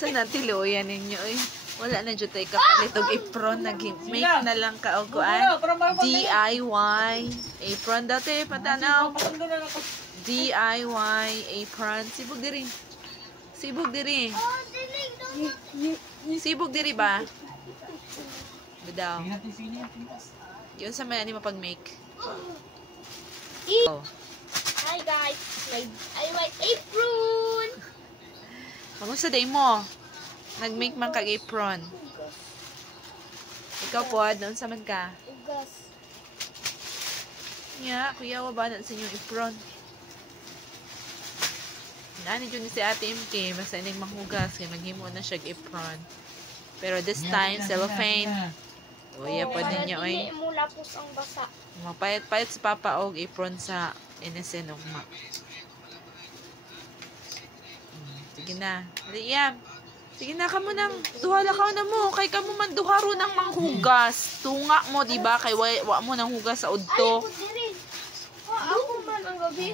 Saan natin luoyan ninyo eh? Wala na dyan tayo kapalit og apron. Nag-make na lang ka o kuan. DIY apron. Dati patanaw. DIY apron. Sibog diri. Sibog diri. Sibog diri ba? Bidaw. Yun sa man ni mapag-make. Oh. Hi guys. I like apron. Kamusta day mo? Nag-make man kag apron. Ikaw po, doon sa man ka? Ugas. Yeah, kuya, wabanan sa inyong apron. Nani dyan si Ate MK, basta inig manghugas, kaya maghimo na siya apron. Pero this time, cellophane. Uya pa ninyo, ay. Hindi mo lapos ang basa. Mapayat-payat si Papa og apron sa NSN ugma. Sige na. Riyam. Sige na, kamo nang duhala ka na mo. Kay kamo man duharo ng manghugas. Tunga mo, di ba? Kay wa mo nang hugas sa udto. Ako man ang gabi.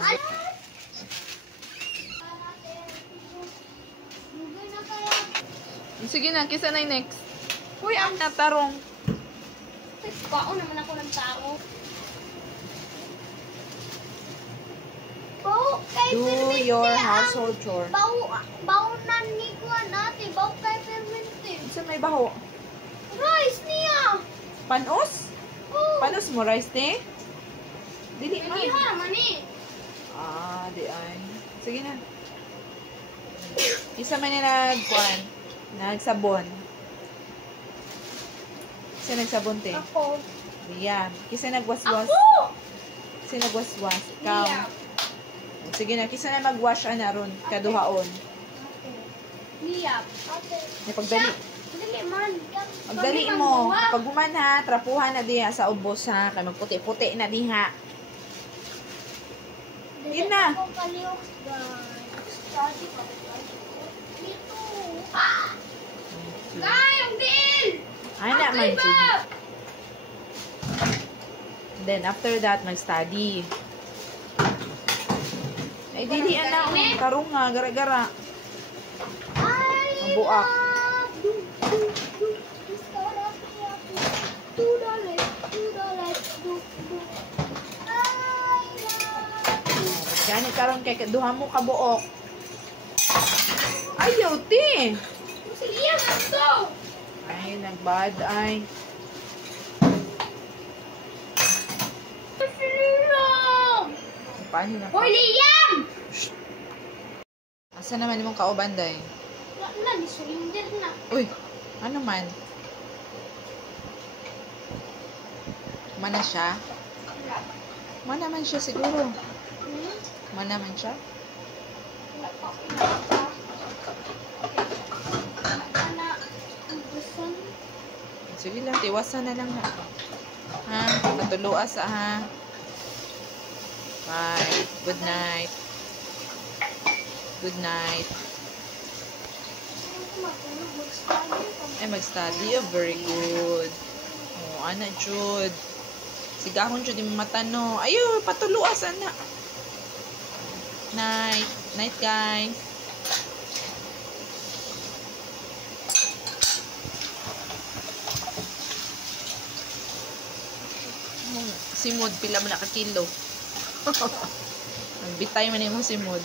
Sige na, kisa na yung next. Uy, ang natarong. Kao naman ako ng tao. Bau kay Do your household chore. Bau na ni kuan ate. Bau kay permente. Saan may baho? Rice niya. Panos? Oh. Panos mo, rice te? Dili man. Hindi naman eh. Ah, di ay. Sige na. Isa man na nagkuhan. Nagsabon. Isa nagsabon te. Ako. Liam. Kisa nagwaswas. Ako! Kisa nagwaswas. Ikaw. Liam. Sige na. Kisa na magwash ana ron. Kaduhaon. Liam. Ate. Napagdali. Dali man. Magdali mo. Pag guman ha, trapuhan na diha sa ubos ha. Kaya magputi-puti na diha. Yun na. Ako kaliw. Study pa. Dito. Ah! Guy, ang bill! Ay na man, Judy. Then, after that, mag-study. Ay, dili na. Karong nga, gara-gara. Ang buak. Ganit karong kay duha mo kabuok. Ayaw, te! Sige yan, ito! Ay, nagbad, ay. Paano na? Hoy, Liam! Asa naman yung kauban, day? Wala na, surrender na. Uy, ano man? Mana siya? Wala. Mana man siya siguro. Hmm? Mana man siya? Wala pa. Wala pa. Wala na. Ubusan. Sige lang, tiwasan na lang na. Ha? Matuluas ha? Bye. Good night. Good night. Ay, mag-study. Oh, very good. Oh, ana, Jude. Sigahon, Jude, yung mata, no. Ayaw, patuluas, ana. Night. Night, guys. Si Mod, pila mo nakakilo. Nagbitay man yung si Mod.